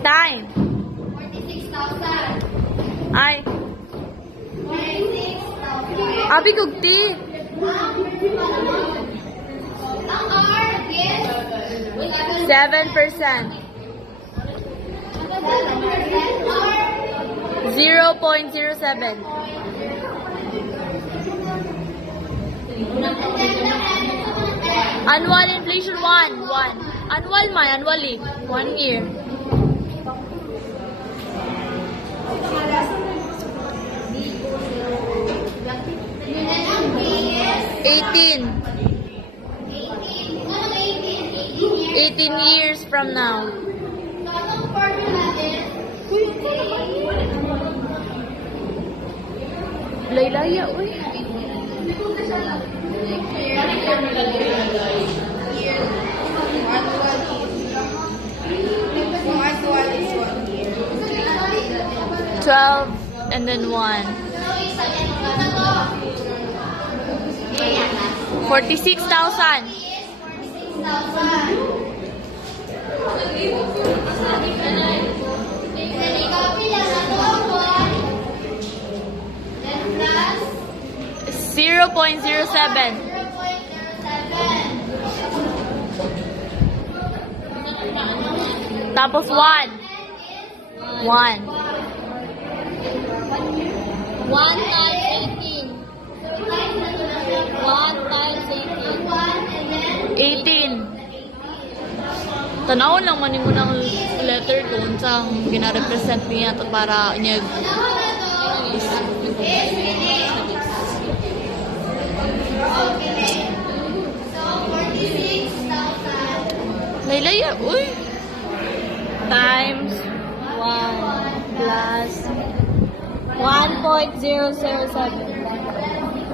Time. 46,000. Ay. 46,000. Abi kugti. Ang R is 7%. 0.07. Annual inflation 1. Annual annually. 1 year. 18 years from now. So, ang formula is Laylaya, uy. $12 and then 1. 46,000. $0.07. Tapos 1. 1. 1 times 18. 1 times 18. 18. Tanawon lang man mo ng letter ko unsang gina-represent niya to para niya Laylaya, uy. Times 1 plus 1.007.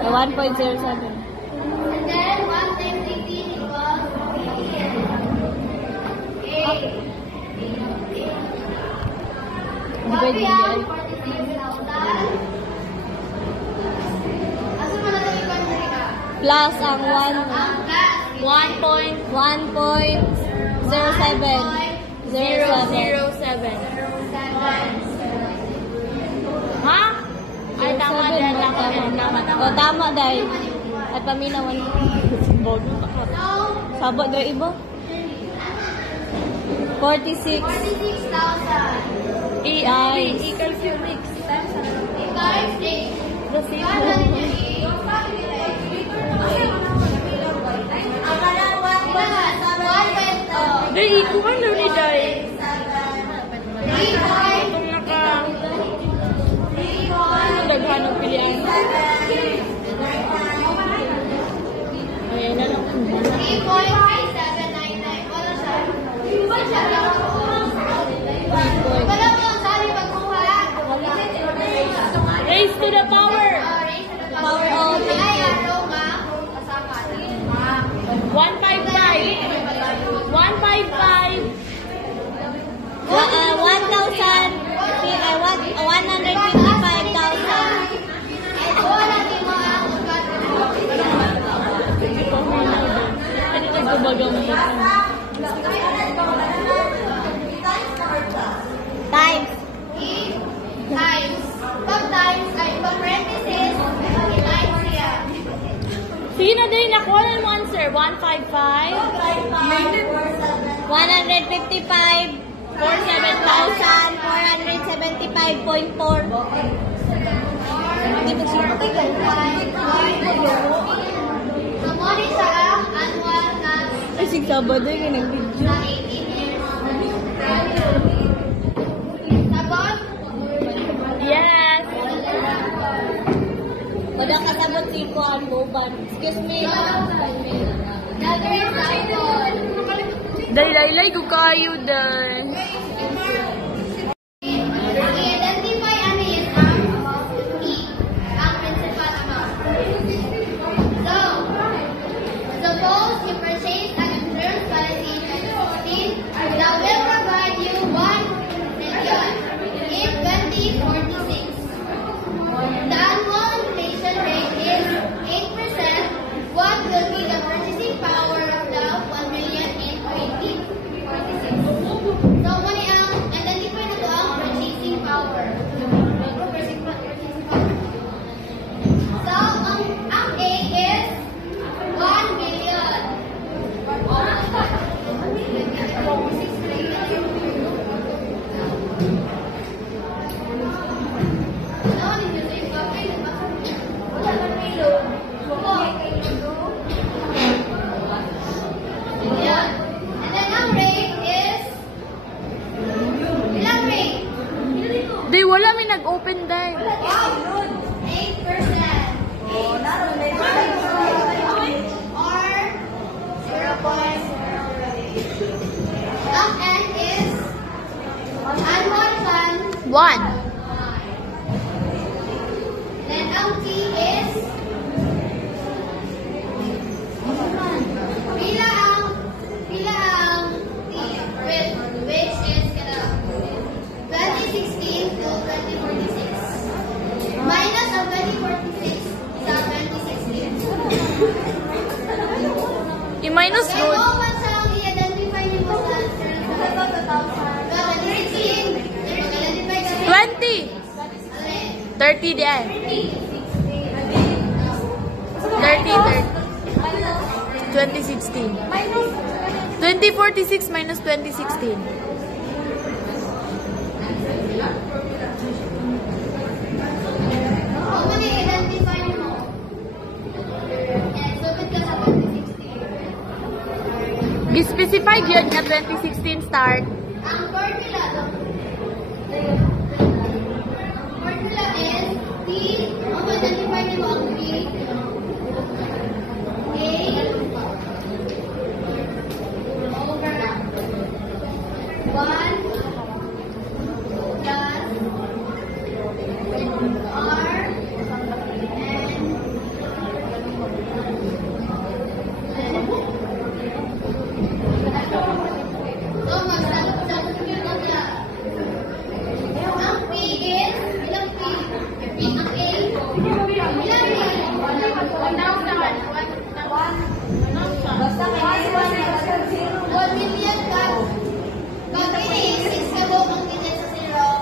1.07. And then 1 times 18 equals 8. Copy ang 46,000. Asa mo na ito i-convert ka? Plus ang Ang plus 1.07. Ha? Ay, tama dahil. O, tama dahil. At paminawan. Sabot dahil iba. 46. 46,000. Equals yung mix. Times 8. The same. Dahil, kuhan daw ni dahil. Itong naghan ng pilihan. Ayan na lang. 3.3799. Wala siya. Wala mo, sabi magkuha. Raise to the power. Power of ay, aroma. Kasama. 155. 1,000. 155,000. Sino din na call mo answer? 155? 155. 475.4. Hindi mo siya So, mo ni sa annual na Kasi Sabado yung nag-video. na 18 years. Sabon? Yes. Wala kasabot si ko ang boban. Excuse me. Another example. Dahil ko kayo dahil. I-identify ano yung ang principal amount. So, suppose you purchase an insurance policy in 2016 that will provide you 1 million in 2046. The annual inflation rate is 8%. What will be the purchasing power of the 1 million in 2046? So, muna ang identify na ito ang purchasing power. So, ang A is 1 million. Yeah. And then ang rate is ilang rate? Di, wala may nag-open dahil. 8%. Or 0.08. Ang N is annual fund. 1. Then ang T is pila ang T which is 2016 to 2046. Minus ang 2046 is ang 2016. I-minus Kaya good. mo man sa i-identify niyo mo sa 2016, mag-identify ka 20. 30 din. 30. 2016. 2046 minus 2016. Kung ano yung identify mo, and submit ka sa 2016. Gi-specify dyan na 2016 start. Ang formula is T, kung identify niyo ang T, A, over 1 plus R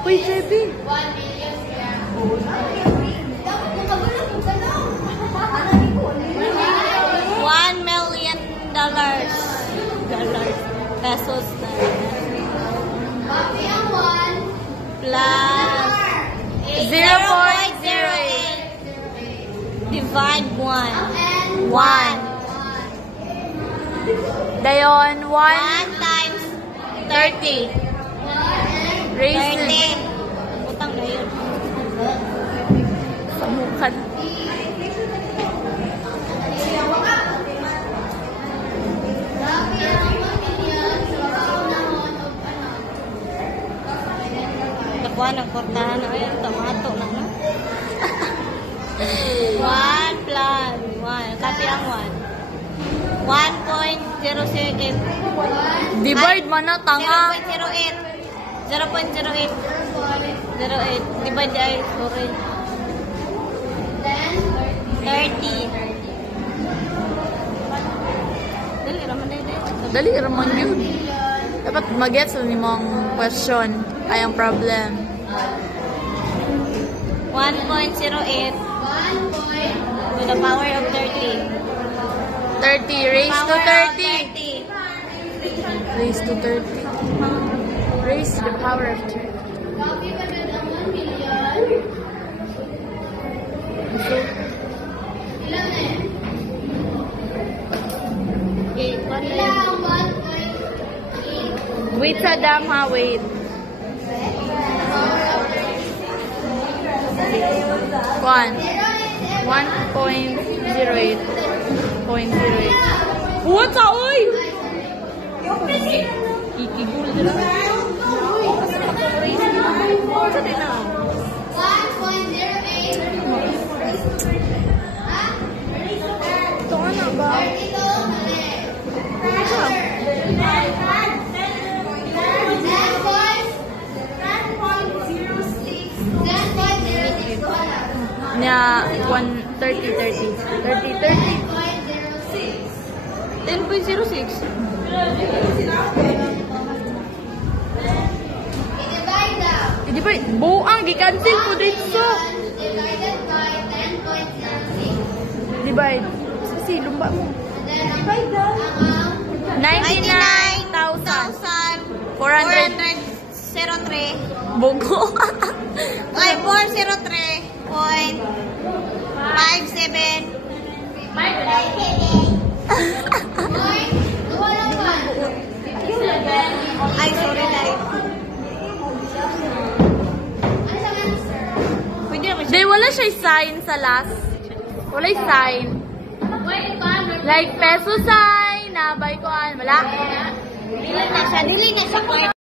Uy, JB. 1 million kaya. 1 million dollars. Pesos na. Copy ang 1 Plus 0.08. divide 1. and 1. Dayon, 1 times 130. Raise 30. Utang na yun. sa mukha. Copy ang 1 million sa kaunahon of Nakuha ng kortahan na. Ayun, tomato na. 1 plus 1. Kasi ang 1. 1.008. Divide man na, tanga. 0.08. 0.08. 08. Divide ay, sorry. then 30. Dali, raman na yun. Dali, raman yun. Dapat mag-gets ni mong question. Ay, ang problem. 1.08. 1 1 point. To the power of 30. 30. Raise to Power of 30. 30. Raise to 30. Raise to the power of 30. Copy pa din ang 1 million. Ilan na eh? Okay, one Ilan line. ang 1.8? Wait, Saddam, ha? Wait. One. 1.08. 0.08. What's up, oy? Ikigul nila. 1.08. Ha? Ito ano ba? 32, mali. 10.06 ko alam. Nya, 30. 10.06. 10.06. I-divide daw. Hindi ba? Buang, gi-cancel ko dito. Divided by 10.06. Divide. Sisi, lumba mo. And then ang 99,000. 400. 403. Bugo. Ay, 403.57. Point, wala ba? Ay, sorry, live. Ano sa answer? Pwede naman siya. Di, wala siya sign sa last. Wala sign. Like peso sign, nabay ko an. Wala. Dili na siya. Dili na siya part